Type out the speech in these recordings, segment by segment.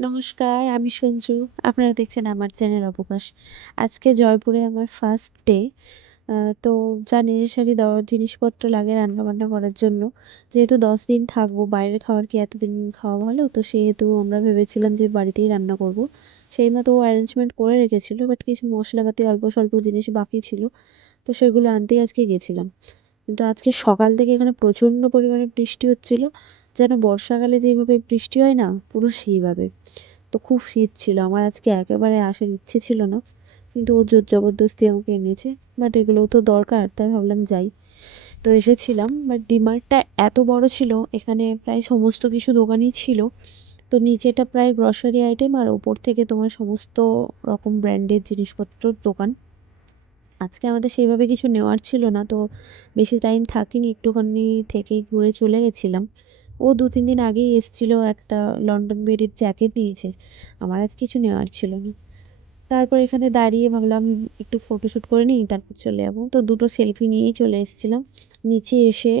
নমস্কার, আমি সঞ্জু। আপনারা দেখছেন আমার চ্যানেল অবকাশ। আজকে জয়পুরে আমার ফার্স্ট ডে। আ তো যা নেসেসারি জিনিসপত্র লাগে রান্নাবান্না করার জন্য। যেহেতু ১০ দিন থাকবো, বাইরের খাবার কি এতদিন খাওয়া ভালো? তো সেহেতু আমরা ভেবেছিলাম যে বাড়িতেই রান্না করব। সেই মতো ও অ্যারেঞ্জমেন্ট করে রেখেছিল। বাট কিছু মশলাপাতি অল্প স্বল্প জিনিস বাকি ছিল। তো সেগুলো আনতেই আজকে গেছিলাম। কিন্তু আজকে সকাল থেকে এখানে প্রচণ্ড পরিমাণে বৃষ্টি হচ্ছিল। যেন বর্ষাকালে যেইভাবে বৃষ্টি হয় না? পুরো সেইভাবে। তো খুব শীত ছিল। আমার আজকে একেবারে আসার ইচ্ছে ছিল না। কিন্তু ও জোর জবরদস্তি আমাকে এনেছে। বাট এগুলোও তো দরকার, তাই ভাবলাম যাই। তো এসেছিলাম। বাট ডিমার্টটা এত বড় ছিল, এখানে প্রায় সমস্ত কিছু দোকানই ছিল। তো নিচেটা প্রায় গ্রসারি আইটেম আর ওপর থেকে তোমার সমস্ত রকম ব্র্যান্ডের জিনিসপত্রর দোকান। আজকে আমাদের সেইভাবে কিছু নেওয়ার ছিল না, তো বেশি টাইম থাকিনি, একটুখানি থেকেই ঘুরে চলে গেছিলাম। ও ২-৩ দিন আগেই এসেছিল, একটা লন্ডন মেড-এর জ্যাকেট নিয়েছে। আমার আজ কিছু নেওয়ার ছিল না। তারপর এখানে দাঁড়িয়ে ভাবলাম একটু ফটোশ্যুট করে নিই, তারপর চলে যাবো। তো দুটো সেলফি নিয়েই চলে এসেছিলাম। নিচে এসে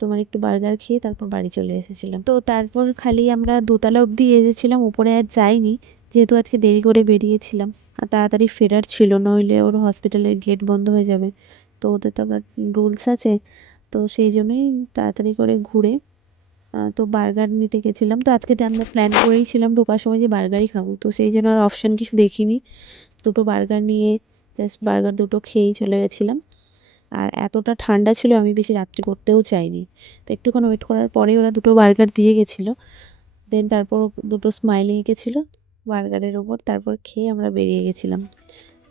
তোমার একটু বার্গার খেয়ে তারপর বাড়ি চলে এসেছিলাম। তো তারপর খালি আমরা দোতলা অবধি এসেছিলাম, উপরে আর যাইনি। যেহেতু আজকে দেরি করে বেরিয়েছিলাম আর তাড়াতাড়ি ফেরার ছিল, নইলে ওর হসপিটালের গেট বন্ধ হয়ে যাবে। তো ওদের তো আবার রুলস আছে। তো সেই জন্যই তাড়াতাড়ি করে ঘুরে তো বার্গার নিতে গেছিলাম। তো আজকে তো আমরা প্ল্যান করেইছিলাম ঢোকার সময় যে বার্গারই খাবো। তো সেই জন্য আর অপশন কিছু দেখিনি। দুটো বার্গার নিয়ে জাস্ট বার্গার দুটো খেয়েই চলে গেছিলাম। আর এতটা ঠান্ডা ছিল আমি বেশি রাত্রি করতেও চাইনি। তো একটুক্ষণ ওয়েট করার পরেই ওরা দুটো বার্গার দিয়ে গেছিলো। দেন তারপর দুটো স্মাইলি এঁকেছিলো বার্গারের ওপর। তারপর খেয়ে আমরা বেরিয়ে গেছিলাম।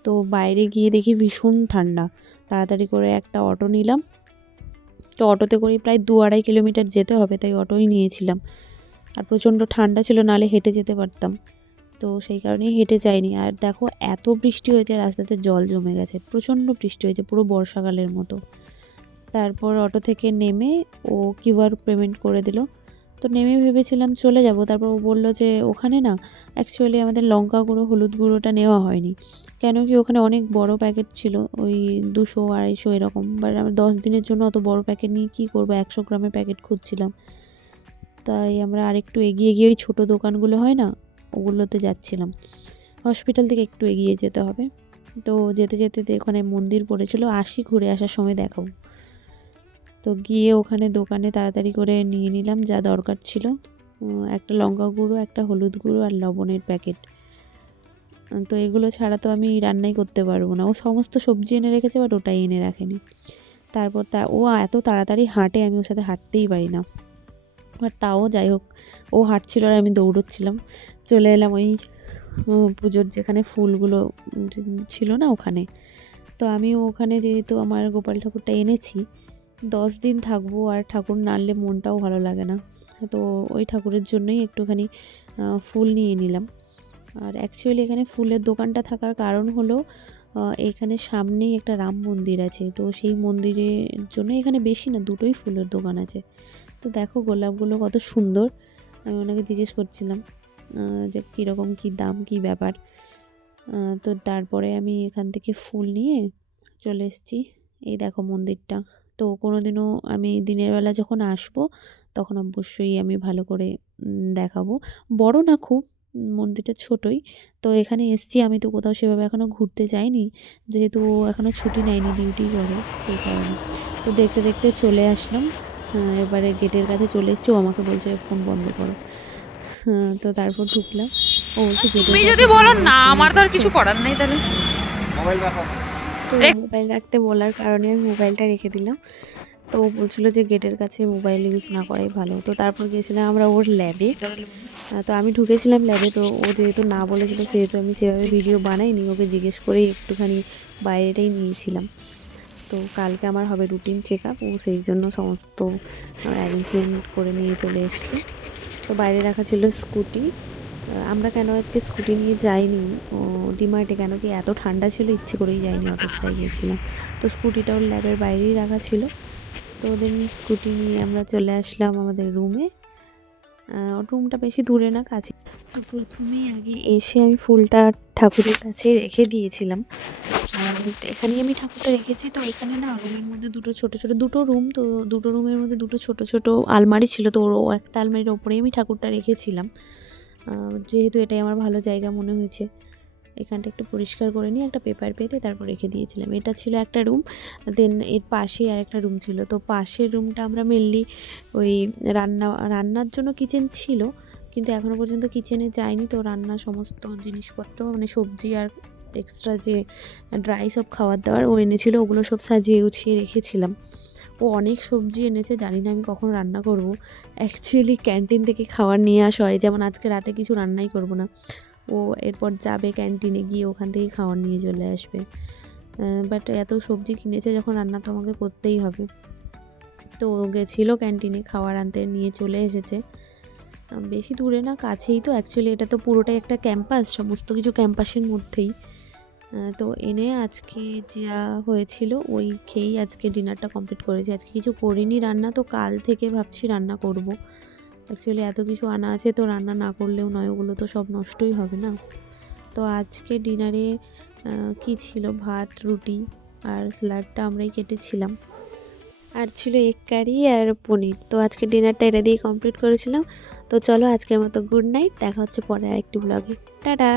তো বাইরে গিয়ে দেখি ভীষণ ঠান্ডা। তাড়াতাড়ি করে একটা অটো নিলাম। তো অটোতে করেই প্রায় ২-২.৫ কিলোমিটার যেতে হবে, তাই অটোই নিয়েছিলাম। আর প্রচণ্ড ঠান্ডা ছিল, নাহলে হেঁটে যেতে পারতাম। তো সেই কারণেই হেঁটে যাইনি। আর দেখো এত বৃষ্টি হয়েছে, রাস্তাতে জল জমে গেছে, প্রচণ্ড বৃষ্টি হয়েছে, পুরো বর্ষাকালের মতো। তারপর অটো থেকে নেমে ও কিউআর পেমেন্ট করে দিল। তো নেমে ভেবেছিলাম চলে যাব, তারপর ও বলল যে ওখানে না অ্যাকচুয়ালি আমাদের লঙ্কা গুঁড়ো হলুদ গুঁড়োটা নেওয়া হয়নি। কেন কি ওখানে অনেক বড় প্যাকেট ছিল, ওই ২০০-২৫০ এরকম। বাট আমরা ১০ দিনের জন্য অত বড় প্যাকেট নিয়ে কী করবো, ১০০ গ্রামের প্যাকেট খুঁজছিলাম। তাই আমরা আরেকটু এগিয়ে গিয়ে ওই ছোটো দোকানগুলো হয় না, ওগুলোতে যাচ্ছিলাম। হসপিটাল থেকে একটু এগিয়ে যেতে হবে। তো যেতে যেতে ওখানে মন্দির পড়েছিল, আসি ঘুরে আসার সময় দেখাবো। তো গিয়ে ওখানে দোকানে তাড়াতাড়ি করে নিয়ে নিলাম যা দরকার ছিল। একটা লঙ্কা গুঁড়ো, একটা হলুদ গুঁড়ো আর লবণের প্যাকেট। তো এগুলো ছাড়া তো আমি রান্নাই করতে পারবো না। ও সমস্ত সবজি এনে রেখেছে, বাট ওটাই এনে রাখেনি। তারপর ও এত তাড়াতাড়ি হাঁটে, আমি ওর সাথে হাঁটতেই পারি না। বাট তাও যাই হোক, ও হাঁটছিল আর আমি দৌড়চ্ছিলাম। চলে এলাম ওই পুজোর যেখানে ফুলগুলো ছিল না ওখানে। তো আমি ওখানে যেহেতু আমার গোপাল ঠাকুরটা এনেছি, 10 দিন থাকবো, আর ঠাকুর না আনলে মনটাও ভালো লাগে না। তো ওই ঠাকুরের জন্যই একটুখানি ফুল নিয়ে নিলাম। আর অ্যাকচুয়ালি এখানে ফুলের দোকানটা থাকার কারণ হলো এখানে সামনেই একটা রাম মন্দির আছে। তো সেই মন্দিরের জন্য এখানে বেশি না, দুটোই ফুলের দোকান আছে। তো দেখো গোলাপগুলো কত সুন্দর। আমি ওনাকে জিজ্ঞেস করছিলাম যে কীরকম কী দাম, কী ব্যাপার। তো তারপরে আমি এখান থেকে ফুল নিয়ে চলে এসেছি। এই দেখো মন্দিরটা। তো কোনোদিনও আমি দিনের বেলা যখন আসবো তখন অবশ্যই আমি ভালো করে দেখাবো। বড় না খুব, মন্দিরটা ছোটই। তো এখানে এসেছি, আমি তো কোথাও সেভাবে এখনও ঘুরতে যাইনি, যেহেতু ও এখনও ছুটি নেয়নি, ডিউটি করে, সেই কারণে। তো দেখতে দেখতে চলে আসলাম। এবারে গেটের কাছে চলে এসেছি, ও আমাকে বলছে ফোন বন্ধ করো। তো তারপর ঢুকলাম। ও বলছে গেটের তুমি কাছে যদি বলো দাঁড়িয়ে না, ফোন আমার তো আর দেখছো। কিছু করার নেই তাহলে। তো মোবাইল রাখতে বলার কারণে আমি মোবাইলটা রেখে দিলাম। তো ও বলছিল যে গেটের কাছে মোবাইল ইউজ না করাই ভালো। তো তারপর গেছিলাম আমরা ওর ল্যাবে। তো আমি ঢুকেছিলাম ল্যাবে। তো ও যেহেতু না বলেছিল, সেহেতু আমি সেভাবে ভিডিও বানাইনি, ওকে জিজ্ঞেস করেই একটুখানি বাইরেটাই নিয়েছিলাম। তো কালকে আমার হবে রুটিন চেক আপ, ও সেই জন্য সমস্ত অ্যারেঞ্জমেন্ট করে নিয়ে চলে এসছে। তো বাইরে রাখা ছিল স্কুটি। আমরা কেন আজকে স্কুটি নিয়ে যাইনি ডিমার্টে, কেন কি এত ঠান্ডা ছিল, ইচ্ছে করেই যাইনি, অটোটাই গিয়েছিলাম। তো স্কুটিটা ওর ল্যাবের বাইরেই রাখা ছিল। তো ওদের স্কুটি নিয়ে আমরা চলে আসলাম আমাদের রুমে। রুমটা বেশি দূরে না, কাছে। তো প্রথমেই আগে এসে আমি ফুলটা ঠাকুরের কাছে রেখে দিয়েছিলাম। আর এখানেই আমি ঠাকুরটা রেখেছি। তো এখানে না রুমের মধ্যে দুটো রুম, তো দুটো রুমের মধ্যে দুটো ছোট ছোট আলমারি ছিল। তো ও একটা আলমারির ওপরেই আমি ঠাকুরটা রেখেছিলাম। যেহেতু এটাই আমার ভালো জায়গা মনে হয়েছে, এখানটা একটু পরিষ্কার করে নিয়ে একটা পেপার পেতে তারপর রেখে দিয়েছিলাম। এটা ছিল একটা রুম, দেন এর পাশেই আরেকটা রুম ছিল। তো পাশের রুমটা আমরা মেনলি ওই রান্নার জন্য কিচেন ছিল, কিন্তু এখনও পর্যন্ত কিচেনে যাইনি। তো রান্নার সমস্ত জিনিসপত্র মানে সবজি আর এক্সট্রা যে ড্রাই সব খাবার দাবার ও এনেছিল, ওগুলো সব সাজিয়ে গুছিয়ে রেখেছিলাম। ও অনেক সবজি এনেছে, জানি না আমি কখন রান্না করব। অ্যাকচুয়ালি ক্যান্টিন থেকে খাবার নিয়ে আসা হয়, যেমন আজকে রাতে কিছু রান্নাই করব না, ও এরপর যাবে ক্যান্টিনে, গিয়ে ওখান থেকেই খাবার নিয়ে চলে আসবে। বাট এত সবজি কিনেছে যখন, রান্না তো আমাকে করতেই হবে। তো ও গেছিলো ক্যান্টিনে খাবার আনতে, নিয়ে চলে এসেছে। বেশি দূরে না, কাছেই তো। অ্যাকচুয়ালি এটা তো পুরোটাই একটা ক্যাম্পাস, সমস্ত কিছু ক্যাম্পাসের মধ্যেই। তো এনে আজকে যা হয়েছিল ওই খেয়েই আজকে ডিনারটা কমপ্লিট করেছি। আজকে কিছু করিনি রান্না, তো কাল থেকে ভাবছি রান্না করব। অ্যাকচুয়ালি এত কিছু আনা আছে, তো রান্না না করলেও নয়, ওগুলো তো সব নষ্টই হবে না। তো আজকে ডিনারে কি ছিল, ভাত, রুটি আর স্যালাডটা আমরাই কেটেছিলাম, আর ছিল এগ কারি আর পনির। তো আজকে ডিনারটা এটা দিয়েই কমপ্লিট করেছিলাম। তো চলো আজকের মতো গুড নাইট, দেখা হচ্ছে পরে আরেকটি ব্লগে। টাটা।